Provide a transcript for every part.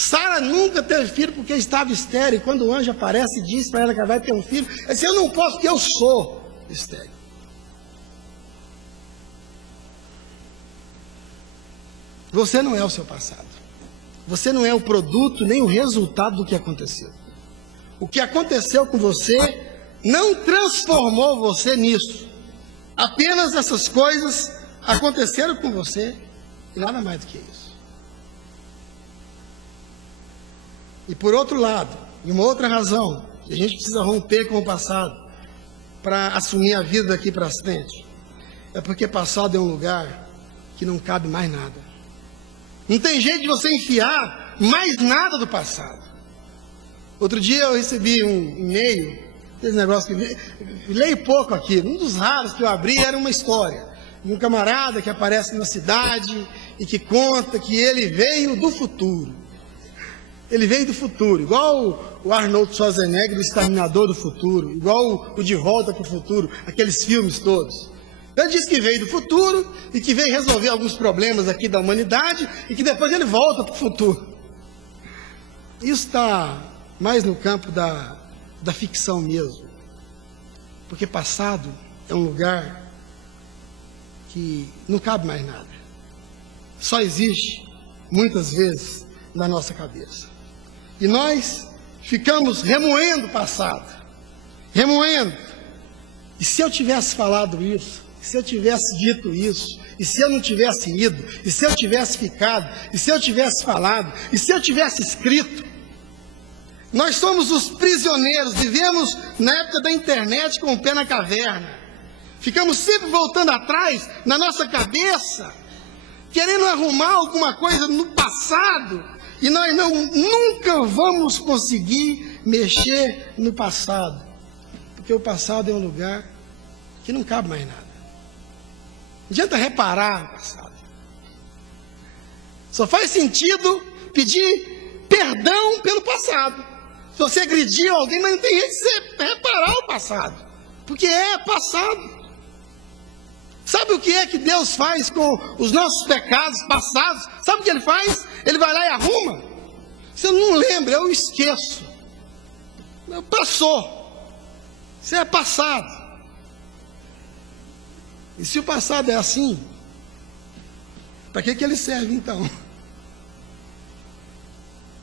Sara nunca teve filho porque estava estéril. E quando o anjo aparece e diz para ela que ela vai ter um filho, ela disse: eu não posso porque eu sou estéril. Você não é o seu passado. Você não é o produto nem o resultado do que aconteceu. O que aconteceu com você não transformou você nisso. Apenas essas coisas aconteceram com você e nada mais do que isso. E por outro lado, e uma outra razão, a gente precisa romper com o passado para assumir a vida daqui para frente, é porque passado é um lugar que não cabe mais nada. Não tem jeito de você enfiar mais nada do passado. Outro dia eu recebi um e-mail, esse negócio que leio pouco aqui, um dos raros que eu abri era uma história de um camarada que aparece na cidade e que conta que ele veio do futuro. Ele veio do futuro, igual o Arnold Schwarzenegger do Exterminador do Futuro, igual o De Volta para o Futuro, aqueles filmes todos. Ele disse que veio do futuro e que veio resolver alguns problemas aqui da humanidade e que depois ele volta para o futuro. Isso está mais no campo da ficção mesmo. Porque passado é um lugar que não cabe mais nada. Só existe, muitas vezes, na nossa cabeça. E nós ficamos remoendo o passado. Remoendo. E se eu tivesse falado isso? Se eu tivesse dito isso, e se eu não tivesse ido, e se eu tivesse ficado, e se eu tivesse falado, e se eu tivesse escrito, nós somos os prisioneiros, vivemos na época da internet com o pé na caverna, ficamos sempre voltando atrás na nossa cabeça, querendo arrumar alguma coisa no passado, e nós nunca vamos conseguir mexer no passado, porque o passado é um lugar que não cabe mais nada. Não adianta reparar no passado. Só faz sentido pedir perdão pelo passado. Se você agrediu alguém, mas não tem jeito de você reparar o passado. Porque é passado. Sabe o que é que Deus faz com os nossos pecados passados? Sabe o que Ele faz? Ele vai lá e arruma. Se eu não lembro, eu esqueço. Passou. Isso é passado. E se o passado é assim, para que ele serve então?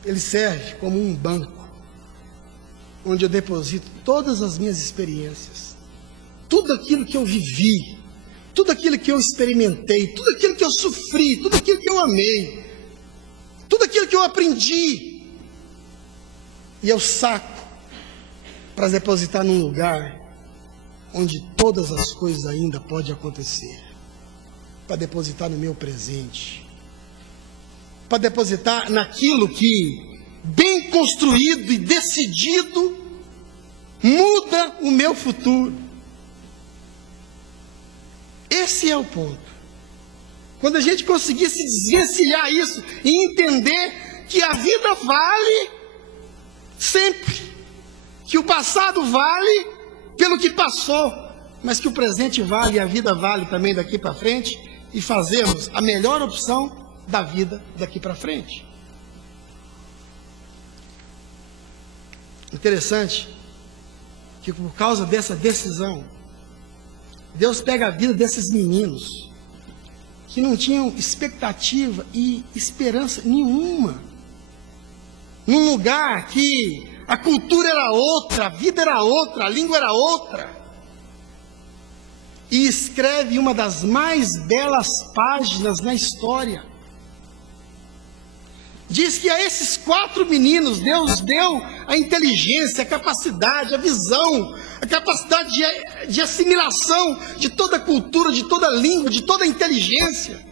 Ele serve como um banco, onde eu deposito todas as minhas experiências, tudo aquilo que eu vivi, tudo aquilo que eu experimentei, tudo aquilo que eu sofri, tudo aquilo que eu amei, tudo aquilo que eu aprendi, e eu saco para depositar num lugar onde todas as coisas ainda podem acontecer, para depositar no meu presente, para depositar naquilo que, bem construído e decidido, muda o meu futuro. Esse é o ponto. Quando a gente conseguir se desvencilhar isso e entender que a vida vale sempre, que o passado vale pelo que passou, mas que o presente vale e a vida vale também daqui para frente, e fazermos a melhor opção da vida daqui para frente. Interessante que por causa dessa decisão, Deus pega a vida desses meninos que não tinham expectativa e esperança nenhuma, num lugar que a cultura era outra, a vida era outra, a língua era outra. E escreve uma das mais belas páginas na história. Diz que a esses 4 meninos Deus deu a inteligência, a capacidade, a visão, a capacidade de assimilação de toda a cultura, de toda a língua, de toda a inteligência.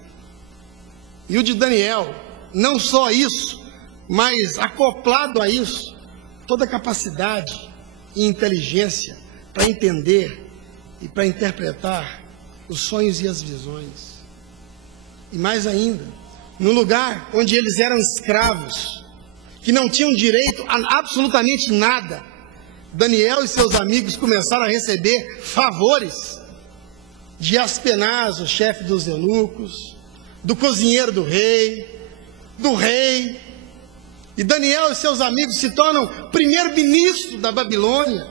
E o de Daniel, não só isso, mas acoplado a isso, toda a capacidade e inteligência para entender e para interpretar os sonhos e as visões. E mais ainda, no lugar onde eles eram escravos, que não tinham direito a absolutamente nada, Daniel e seus amigos começaram a receber favores de Aspenaz, o chefe dos eunucos, do cozinheiro do rei, E Daniel e seus amigos se tornam primeiro-ministro da Babilônia.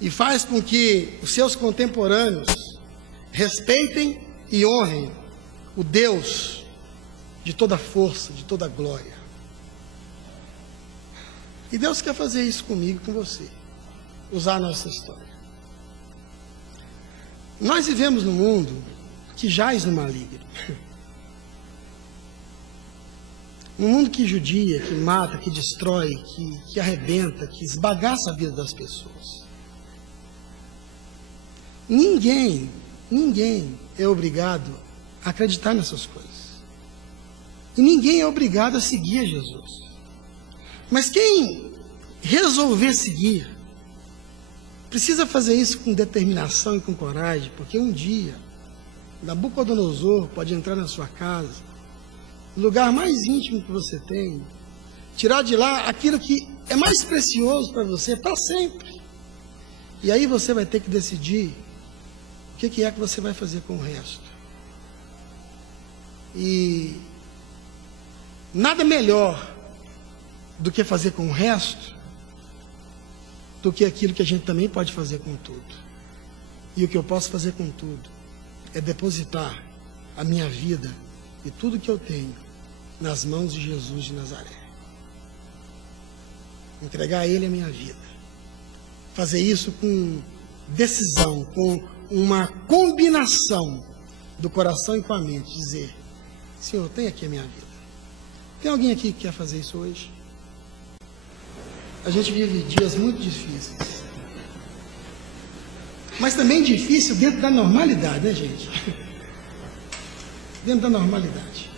E faz com que os seus contemporâneos respeitem e honrem o Deus de toda força, de toda glória. E Deus quer fazer isso comigo e com você. Usar a nossa história. Nós vivemos num mundo que jaz no maligno. Um mundo que judia, que mata, que destrói, que arrebenta, que esbagaça a vida das pessoas. Ninguém é obrigado a acreditar nessas coisas. E ninguém é obrigado a seguir a Jesus. Mas quem resolver seguir, precisa fazer isso com determinação e com coragem, porque um dia, Nabucodonosor pode entrar na sua casa, no lugar mais íntimo que você tem, tirar de lá aquilo que é mais precioso para você para sempre. E aí você vai ter que decidir o que é que você vai fazer com o resto. E nada melhor do que fazer com o resto do que aquilo que a gente também pode fazer com tudo. E o que eu posso fazer com tudo é depositar a minha vida e tudo que eu tenho nas mãos de Jesus de Nazaré. Entregar a Ele a minha vida. Fazer isso com decisão, com uma combinação do coração e com a mente. Dizer: Senhor, tem aqui a minha vida. Tem alguém aqui que quer fazer isso hoje? A gente vive dias muito difíceis. Mas também difícil dentro da normalidade, né, gente? Dentro da normalidade.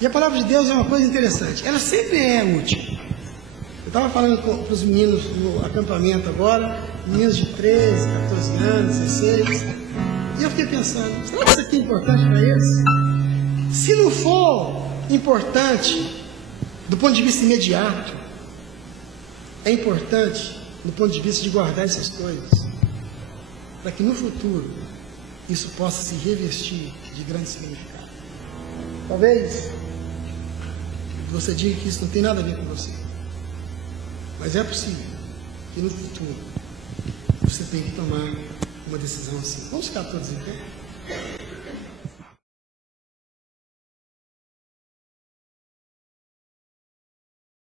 E a palavra de Deus é uma coisa interessante. Ela sempre é útil. Eu estava falando para os meninos no acampamento agora, meninos de 13, 14 anos, 16. E eu fiquei pensando, será que isso aqui é importante para eles? Se não for importante do ponto de vista imediato, é importante do ponto de vista de guardar essas coisas, para que no futuro isso possa se revestir de grande significado. Talvez você diga que isso não tem nada a ver com você, mas é possível que no futuro você tenha que tomar uma decisão assim. Vamos ficar todos em pé?